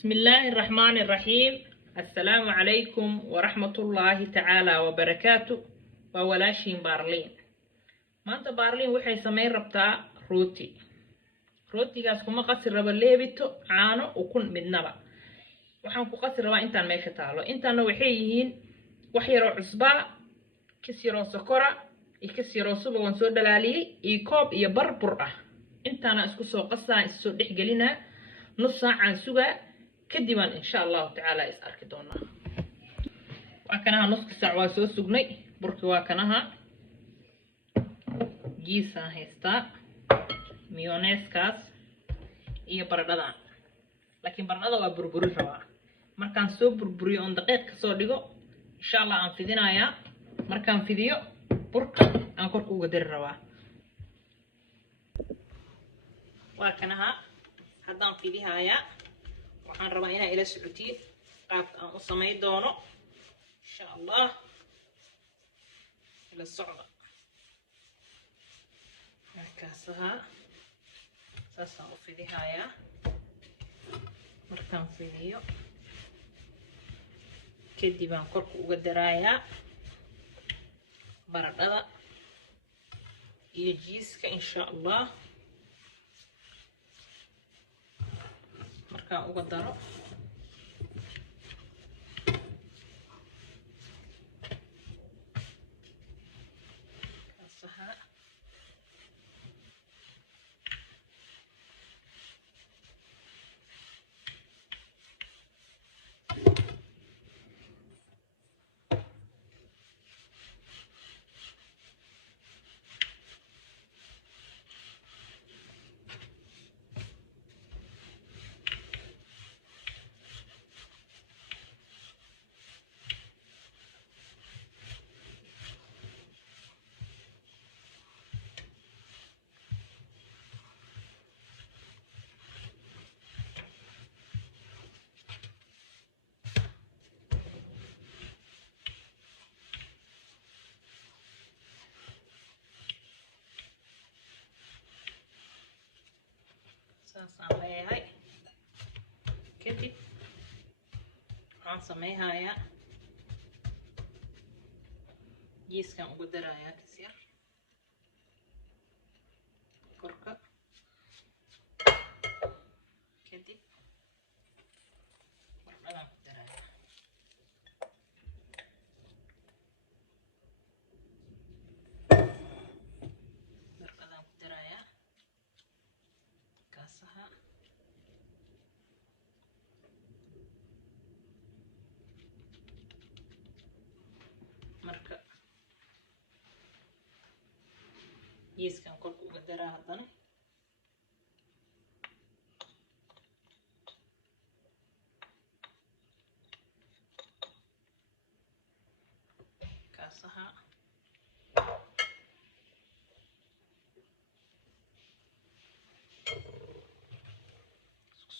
بسم الله الرحمن الرحيم. السلام عليكم ورحمة الله تعالى وبركاته. وولاشين بارلين ما أنت بارلين وحي سمين ربطا روتي قاس كما قصر ربا ليبتو عانو وكن من نبا وحان كو قصر ربا انتان ميشا تالو انتان وحييين وحيرو عصبا كسيرو سكورا كسيرو سبا وانسو دلالي كوب بربر انتان اسكو سو قصا اسو ديح قلينا نص ساعة سوغا كدبان إن شاء الله تعالى إسأرك دونا وكانها نص ساعة واسو سوغني بركي وكانها جيسا هيستا ميونيز كاس إيه بردادان لكن بردادا وبربوري روا مركان سو بربوري اون دقيق كسو ديغو إن شاء الله أنفذينا يا مركان فيديو بركا أنكوركو قدر روا وكانها هدان فيديها يا waxaan rabaa inaa ila socotiin qaabka aan u sameyn doono insha Allah ila socda markaasaha saasaan u fidihayaa markaan fidiyo kadib aan korka uga darayaa baradhada iyo jiiska insha Allah markaan uga daro kaasaha saasaan leeyahay kadib waxaan sameehayaa jiiskan ugu darayaa kasyar korka kadib baradhadaan ku darayaa kaasaha marka jiiskan korka uga daraa haddana kaasaha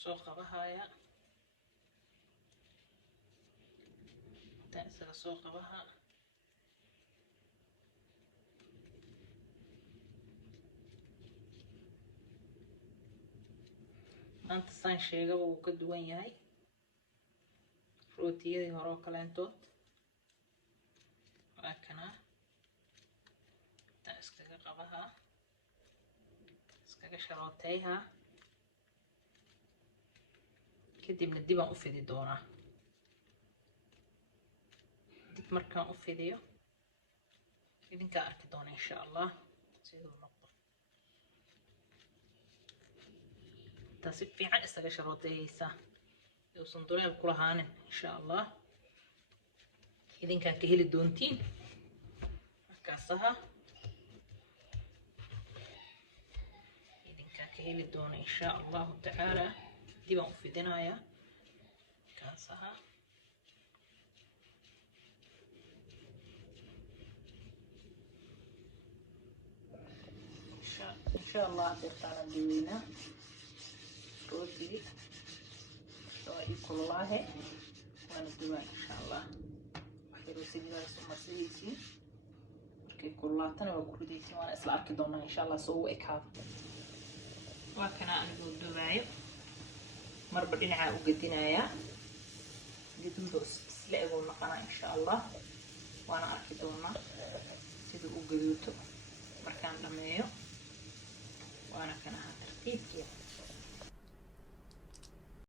soo qabahaya intaan isaga soo qabaha maanta saan sheegaba wuu ka duwan yahay rootiyadii hore oo kaleentood waa kanaa intaan iskaga qabaha iskaga sharooteyha kadibna dib aan u fidi doonaa dib markaan u fidiyo idinkaa arki doona insha Allah siduu noqdo intaa si fiican isaga sharooteyhaysaa uusan duleel ku lahaanin insha Allah idinkaa ka heli doontiin markaasaha idinkaa ka heli doona insha Allahu tacaala dib aan u fidinayaa kaasaha insha Allah dirtaana diweyna rootigi waa ikululaahe waana duwaan insha Allah waxyaroo saliidaas u marsadaysiin markay kululaatana waa ku ridaysiin waana isla arki doonaa insha Allah soo u ekaado waa kana anigoo dubaayo مربى دينها وقدينايا قدودوس سلقوا نقنا إن شاء الله وأنا أركضونا سيدو وقدوتو مركان لمايو